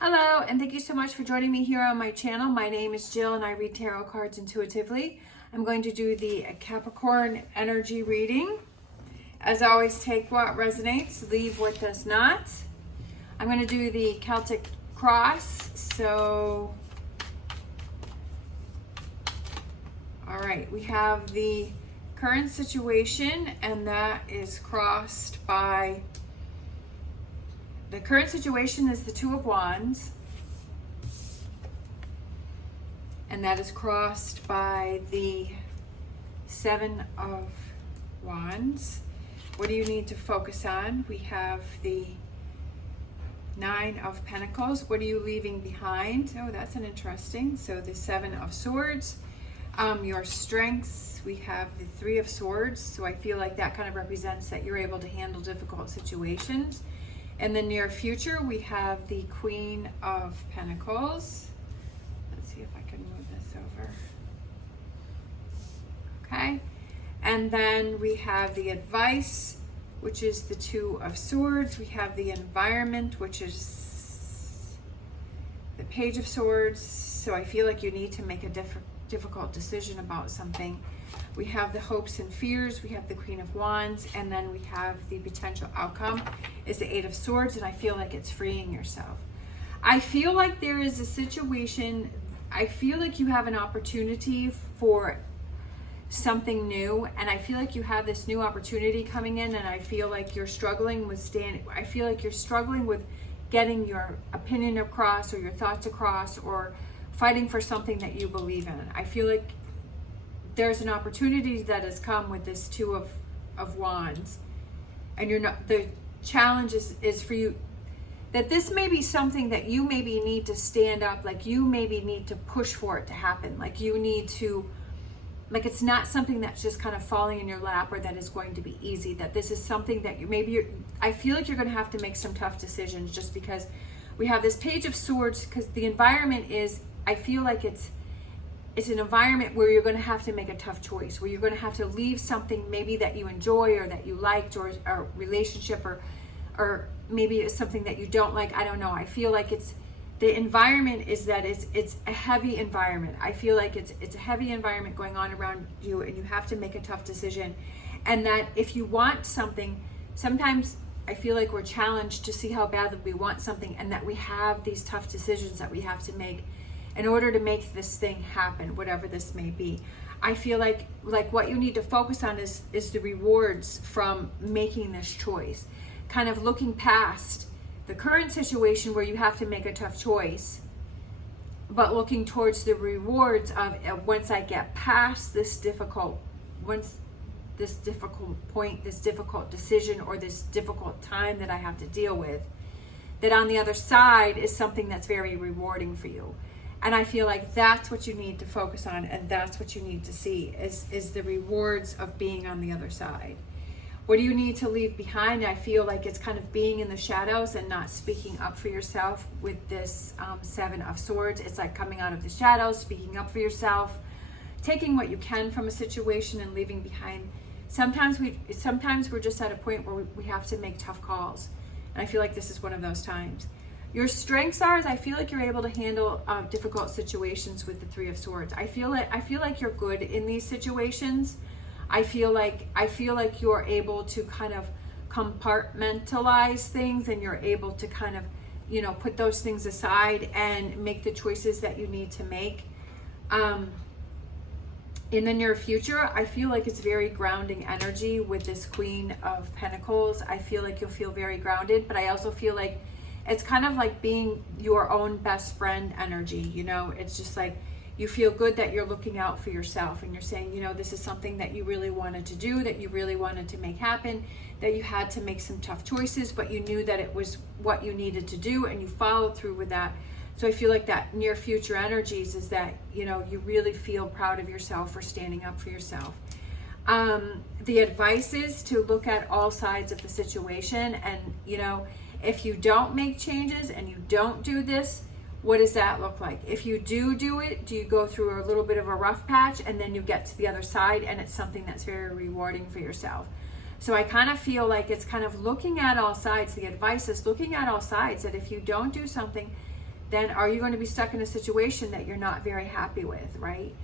Hello, and thank you so much for joining me here on my channel. My name is Jill and I read tarot cards intuitively. I'm going to do the Capricorn energy reading. As always, take what resonates, leave what does not. I'm going to do the Celtic cross. So, all right, we have the current situation, and that is crossed by... The current situation is the Two of Wands, and that is crossed by the Seven of Wands. What do you need to focus on? We have the Nine of Pentacles. What are you leaving behind? Oh, that's an interesting. So the Seven of Swords. Your strengths, we have the Three of Swords. So I feel like that kind of represents that you're able to handle difficult situations. In the near future, we have the Queen of Pentacles. Let's see if I can move this over. Okay. And then we have the advice, which is the Two of Swords. We have the environment, which is the Page of Swords. So I feel like you need to make a difficult decision about something. We have the hopes and fears, we have the Queen of Wands, and then we have the potential outcome is the Eight of Swords, and I feel like it's freeing yourself. I feel like there is a situation, I feel like you have an opportunity for something new, and I feel like you have this new opportunity coming in, and I feel like you're struggling with getting your opinion across or your thoughts across or fighting for something that you believe in. I feel like there's an opportunity that has come with this Two of Wands, and the challenge is for you that this may be something that you maybe need to stand up, like you maybe need to push for it to happen, like you need to, like it's not something that's just kind of falling in your lap or that is going to be easy, that this is something that I feel like you're going to have to make some tough decisions, just because we have this Page of Swords, because the environment is, I feel like it's an environment where you're going to have to make a tough choice, where you're going to have to leave something maybe that you enjoy or that you liked, or a relationship, or maybe it's something that you don't like. I don't know. I feel like the environment is that it's a heavy environment. I feel like it's a heavy environment going on around you, and you have to make a tough decision. And that if you want something, sometimes I feel like we're challenged to see how badly we want something, and that we have these tough decisions that we have to make in order to make this thing happen, whatever this may be. I feel like what you need to focus on is the rewards from making this choice. Kind of looking past the current situation where you have to make a tough choice, but looking towards the rewards of once I get past this difficult point, this difficult decision, or this difficult time that I have to deal with, that on the other side is something that's very rewarding for you. And I feel like that's what you need to focus on, and that's what you need to see is the rewards of being on the other side. What do you need to leave behind? I feel like it's kind of being in the shadows and not speaking up for yourself with this Seven of Swords. It's like coming out of the shadows, speaking up for yourself, taking what you can from a situation and leaving behind. Sometimes we're just at a point where we have to make tough calls. And I feel like this is one of those times. Your strengths are, I feel like you're able to handle difficult situations with the Three of Swords. I feel like you're good in these situations. I feel like you're able to kind of compartmentalize things, and you're able to kind of, put those things aside and make the choices that you need to make. In the near future, I feel like it's very grounding energy with this Queen of Pentacles. I feel like you'll feel very grounded, but I also feel like it's kind of like being your own best friend energy. It's just like you feel good that you're looking out for yourself, and you're saying, this is something that you really wanted to do, that you really wanted to make happen, that you had to make some tough choices, but you knew that it was what you needed to do, and you followed through with that. So I feel like that near future energies is that, you really feel proud of yourself for standing up for yourself. The advice is to look at all sides of the situation, and, if you don't make changes and you don't do this, what does that look like? If you do it, do you go through a little bit of a rough patch and then you get to the other side and it's something that's very rewarding for yourself? So I kind of feel like it's kind of looking at all sides. The advice is looking at all sides, that if you don't do something, then are you going to be stuck in a situation that you're not very happy with, right?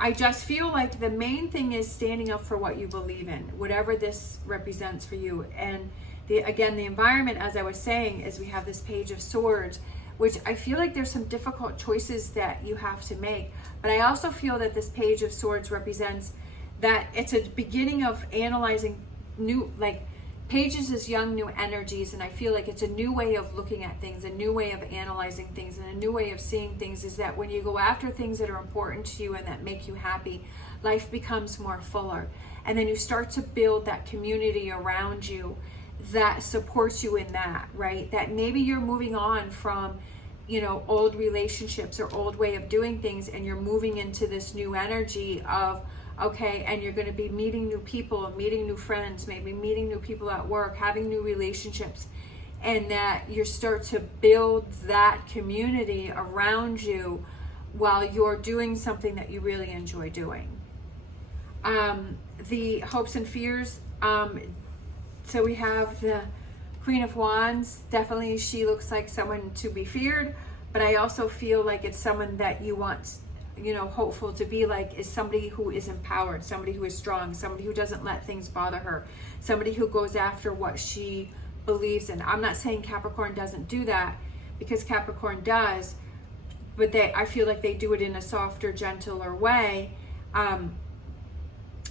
I just feel like the main thing is standing up for what you believe in, whatever this represents for you. And again, the environment, as I was saying, is we have this Page of Swords, which I feel like there's some difficult choices that you have to make. But I also feel that this Page of Swords represents that it's a beginning of analyzing new, like, Pages is young, new energies, and I feel like it's a new way of looking at things, a new way of analyzing things, and a new way of seeing things. Is that when you go after things that are important to you and that make you happy, life becomes more fuller. And then you start to build that community around you that supports you in that, right? That maybe you're moving on from, you know, old relationships or old way of doing things, and you're moving into this new energy of, okay, and you're going to be meeting new people, meeting new friends, maybe meeting new people at work, having new relationships, and that you start to build that community around you while you're doing something that you really enjoy doing. The hopes and fears, so we have the Queen of Wands. Definitely she looks like someone to be feared, but I also feel like it's someone that you want, you know, hopeful to be like, is somebody who is empowered, somebody who is strong, somebody who doesn't let things bother her, somebody who goes after what she believes in. I'm not saying Capricorn doesn't do that, because Capricorn does, but I feel like they do it in a softer, gentler way.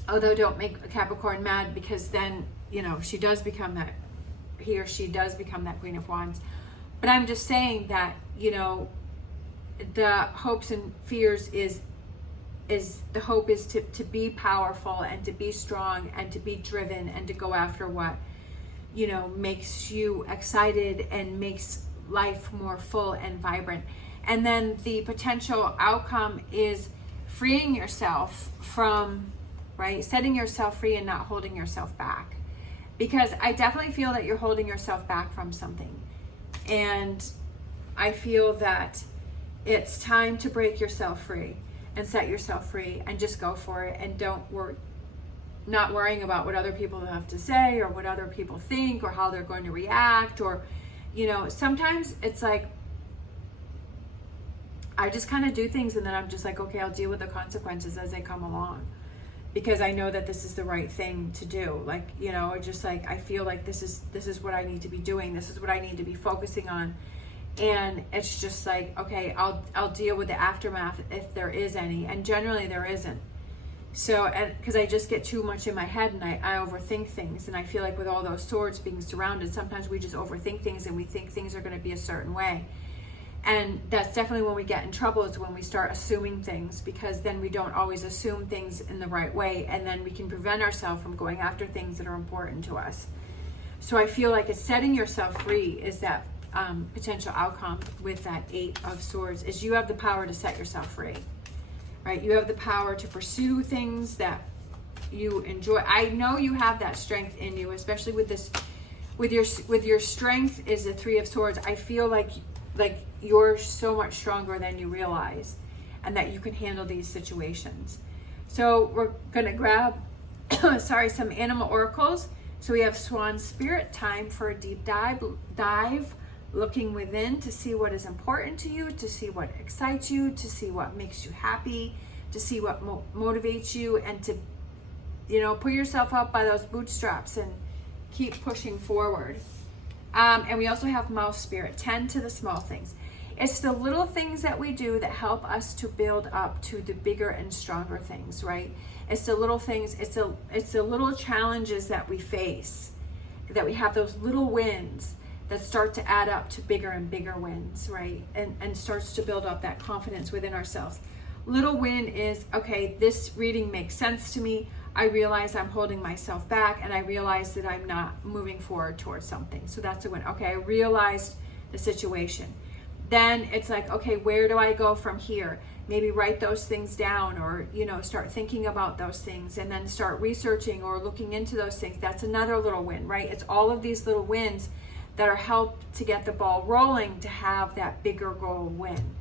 Although don't make Capricorn mad, because then, you know, she does become that, he or she does become that Queen of Wands. But I'm just saying that, you know, the hopes and fears is the hope is to be powerful and to be strong and to be driven and to go after what, you know, makes you excited and makes life more full and vibrant. And then the potential outcome is freeing yourself from, right, setting yourself free and not holding yourself back. Because I definitely feel that you're holding yourself back from something. And I feel that it's time to break yourself free and set yourself free and just go for it, and not worrying about what other people have to say or what other people think or how they're going to react. Or, you know, sometimes it's like I just kind of do things and then I'm just like, okay, I'll deal with the consequences as they come along, because I know that this is the right thing to do. Like, you know, just like I feel like this is what I need to be doing, this is what I need to be focusing on. And it's just like, okay, I'll deal with the aftermath if there is any, and generally there isn't. So, and because I just get too much in my head and I overthink things, and I feel like with all those swords being surrounded, sometimes we just overthink things and we think things are going to be a certain way. And that's definitely when we get in trouble, is when we start assuming things, because then we don't always assume things in the right way, and then we can prevent ourselves from going after things that are important to us. So I feel like it's setting yourself free is that potential outcome with that Eight of Swords, is you have the power to set yourself free, right? You have the power to pursue things that you enjoy. I know you have that strength in you, especially with this, with your strength is the Three of Swords. I feel like you're so much stronger than you realize, and that you can handle these situations. So we're gonna grab some animal oracles. So we have Swan Spirit, time for a deep dive, looking within to see what is important to you, to see what excites you, to see what makes you happy, to see what motivates you, and to, you know, pull yourself up by those bootstraps and keep pushing forward. And we also have Mouse Spirit, tend to the small things. It's the little things that we do that help us to build up to the bigger and stronger things, right? It's the little things, it's the little challenges that we face, that we have those little wins that start to add up to bigger and bigger wins, right? And starts to build up that confidence within ourselves. Little win is, okay, this reading makes sense to me. I realize I'm holding myself back, and I realize that I'm not moving forward towards something. So that's a win. Okay, I realized the situation. Then it's like, okay, where do I go from here? Maybe write those things down, or, you know, start thinking about those things, and then start researching or looking into those things. That's another little win, right? It's all of these little wins that are helped to get the ball rolling to have that bigger goal win,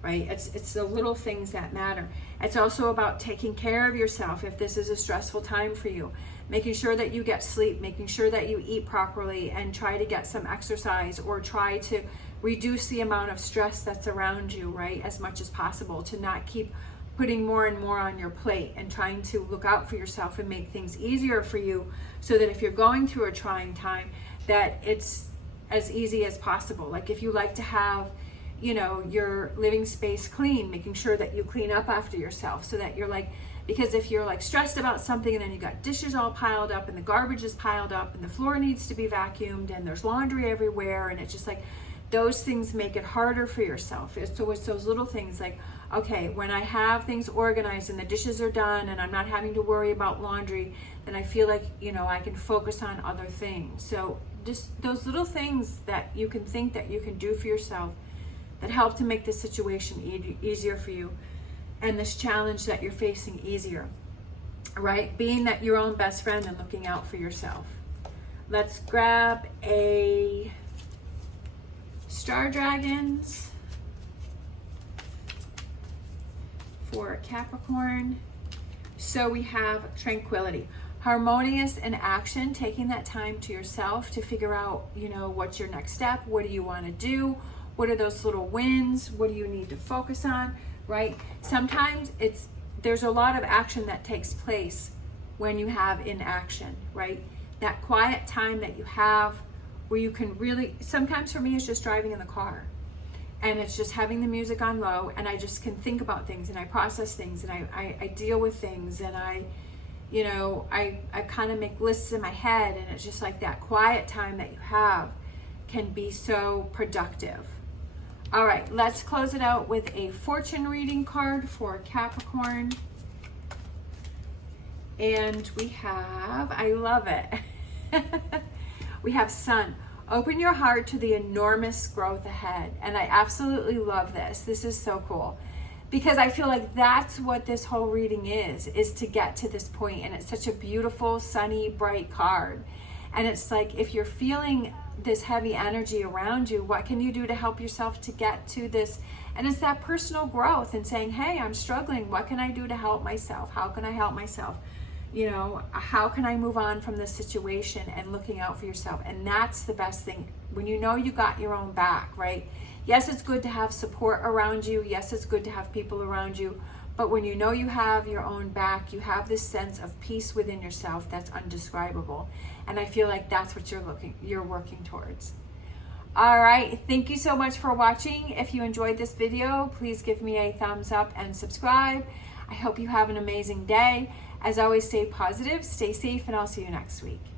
right? It's the little things that matter. It's also about taking care of yourself if this is a stressful time for you, making sure that you get sleep, making sure that you eat properly, and try to get some exercise, or try to reduce the amount of stress that's around you, right, as much as possible, to not keep putting more and more on your plate, and trying to look out for yourself and make things easier for you, so that if you're going through a trying time, that it's as easy as possible. Like if you like to have, you know, your living space clean, making sure that you clean up after yourself, so that you're like, because if you're like stressed about something and then you got dishes all piled up and the garbage is piled up and the floor needs to be vacuumed and there's laundry everywhere, and it's just like, those things make it harder for yourself. So it's those little things like, okay, when I have things organized and the dishes are done and I'm not having to worry about laundry, then I feel like, you know, I can focus on other things. So just those little things that you can think that you can do for yourself that help to make this situation easier for you, and this challenge that you're facing easier, right? Being that your own best friend and looking out for yourself. Let's grab a Star Dragons for Capricorn. So we have tranquility, harmonious in action, taking that time to yourself to figure out, you know, what's your next step? What do you want to do? What are those little wins? What do you need to focus on, right? Sometimes there's a lot of action that takes place when you have inaction, right? That quiet time that you have where you can really, sometimes for me it's just driving in the car, and it's just having the music on low, and I just can think about things, and I process things, and I deal with things, and I kind of make lists in my head, and it's just like that quiet time that you have can be so productive. All right, let's close it out with a fortune reading card for Capricorn. And we have, I love it. We have Sun. Open your heart to the enormous growth ahead. And I absolutely love this. This is so cool, because I feel like that's what this whole reading is to get to this point. And it's such a beautiful, sunny, bright card. And it's like, if you're feeling this heavy energy around you, what can you do to help yourself to get to this? And it's that personal growth and saying, hey, I'm struggling. What can I do to help myself? How can I help myself? You know, how can I move on from this situation, and looking out for yourself? And that's the best thing, when you know you got your own back, right? Yes, it's good to have support around you. Yes, it's good to have people around you. But when you know you have your own back, you have this sense of peace within yourself that's undescribable. And I feel like that's what you're working towards. All right, thank you so much for watching. If you enjoyed this video, please give me a thumbs up and subscribe. I hope you have an amazing day. As always, stay positive, stay safe, and I'll see you next week.